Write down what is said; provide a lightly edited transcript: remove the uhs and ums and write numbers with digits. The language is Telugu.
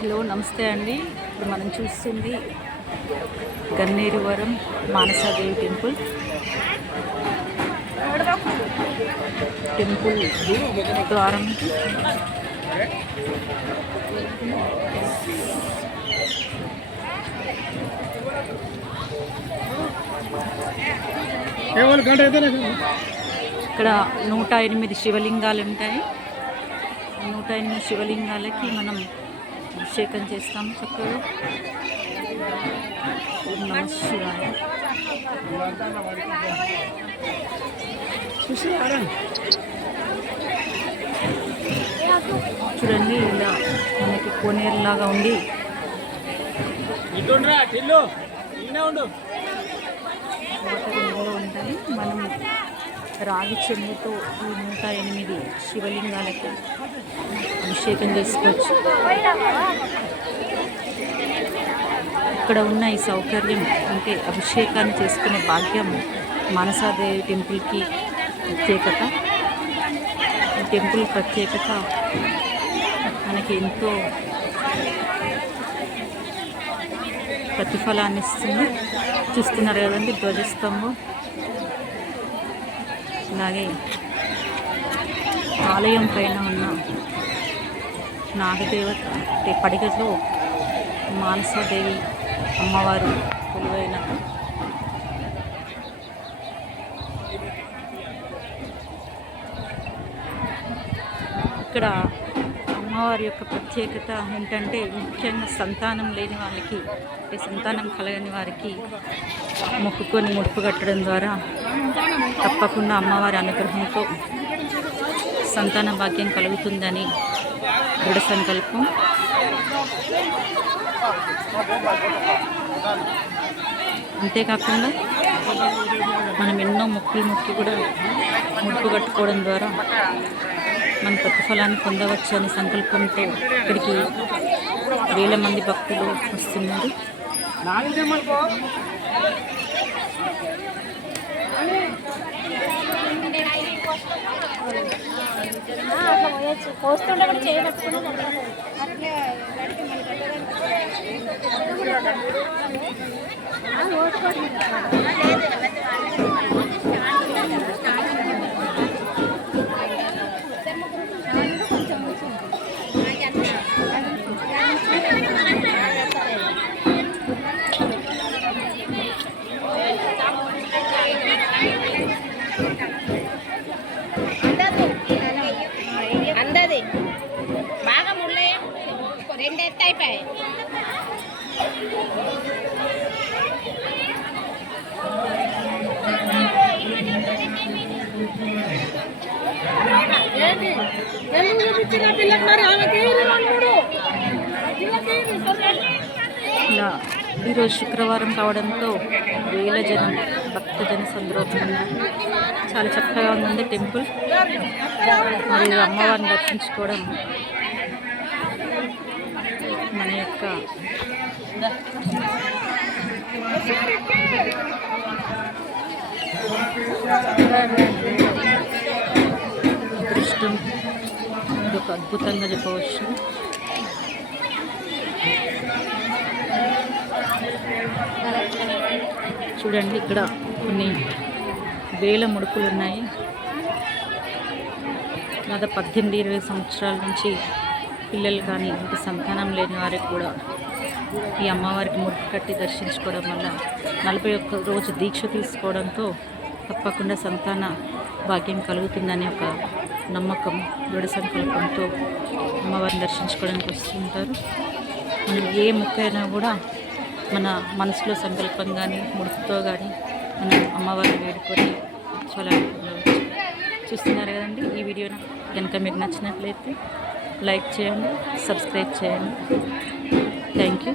హలో నమస్తే అండి. ఇప్పుడు మనం చూస్తుంది గన్నేరువరం మానసాదేవి టెంపుల్. టెంపుల్ ద్వారం ఇక్కడ 108 శివలింగాలు ఉంటాయి. 108 శివలింగాలకి మనం అభిషేకం చేస్తాం చక్కగా. ఓం నమః శివాయ. చూడండి, ఇలా మనకి కోనేరులాగా ఉండి వాటర్ ఉంటాయి. మనం రాగి చెంబుతో ఈ 108 శివలింగాలకి అభిషేకం చేసుకోవచ్చు. ఇక్కడ ఉన్న ఈ సౌకర్యం అంటే అభిషేకాన్ని చేసుకునే భాగ్యం మానసాదేవి టెంపుల్కి ప్రత్యేకత. ఈ టెంపుల్ ప్రత్యేకత మనకి ఎంతో ప్రతిఫలాన్ని ఇస్తుంది. చూస్తున్నారు కదండి ధ్వజస్తంభం. అలాగే ఆలయం పైన ఉన్న నాగదేవత పడిగలో మానసాదేవి అమ్మవారు కొలువైన ఇక్కడ అమ్మవారి యొక్క ప్రత్యేకత ఏంటంటే, ముఖ్యంగా సంతానం లేని వాళ్ళకి, సంతానం కలగని వారికి మొక్కుకొని ముడుపు కట్టడం ద్వారా తప్పకుండా అమ్మవారి అనుగ్రహంతో సంతాన భాగ్యం కలుగుతుందని దృఢ సంకల్పం. అంతేకాకుండా మనం ఎన్నో మొక్కి కూడా ముడుపు కట్టుకోవడం ద్వారా మన ప్రతిఫలాన్ని పొందవచ్చు అనే సంకల్పంతో ఇక్కడికి వేల మంది భక్తులు వస్తున్నారు. అందది బాగా ముళ్ళే రెండు ఎత్తు అయిపోయాయి. ఇలా ఈరోజు శుక్రవారం కావడంతో వేల జనం భక్తజన సంద్రోహం ఉన్నారు. చాలా చక్కగా ఉందండి టెంపుల్. మరియు అమ్మవారిని దర్శించుకోవడం మన యొక్క అదృష్టం. ఇది ఒక అద్భుతంగా చెప్పవచ్చు. చూడండి, ఇక్కడ కొన్ని వేల ముడుపులు ఉన్నాయి. గత 18-20 సంవత్సరాల నుంచి పిల్లలు కానీ ఇంటి సంతానం లేని వారికి కూడా ఈ అమ్మవారికి ముడుపు కట్టి దర్శించుకోవడం వల్ల 41 రోజు దీక్ష తీసుకోవడంతో తప్పకుండా సంతాన భాగ్యం కలుగుతుందని ఒక నమ్మకం, దృఢ సంకల్పంతో అమ్మవారిని దర్శించుకోవడానికి వస్తుంటారు. మనం ఏ మొక్కైనా కూడా మన మనసులో సంకల్పం కానీ ముడుపుతో కానీ మనం అమ్మవారిని వేడుకొని చాలా పొందవచ్చు. చూస్తున్నారు కదండి. ఈ వీడియో కనుక మీకు నచ్చినట్లయితే లైక్ చేయండి, సబ్స్క్రైబ్ చేయండి. Thank you.